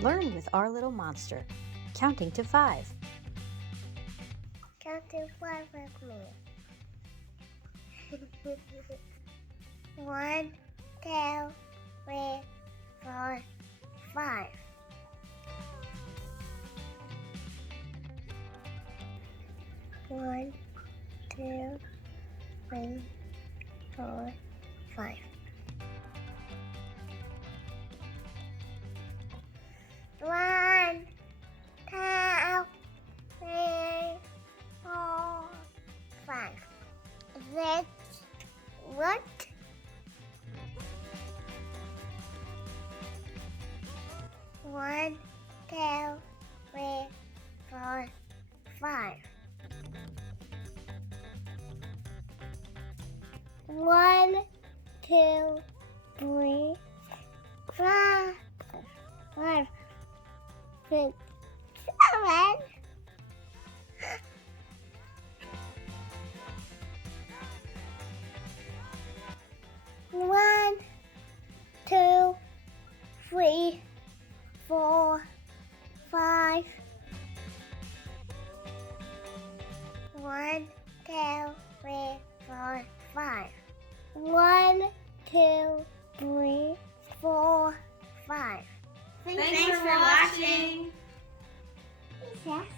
Learn with our little monster, counting to 5. Count to 5 with me. 1, 2, 3, 4, 5. 1, 2, 3, 4, 5. 1, 2, 3, 4, 5. That's what? 1, 2, 3, 4, 5. 1, 2, 3, 4, 5, 6, 7. 1, 2, 3, 4, 5. 1, 2, 3, 4, 5. 1, 2, 3, 4, 5. Thanks for watching. Yes.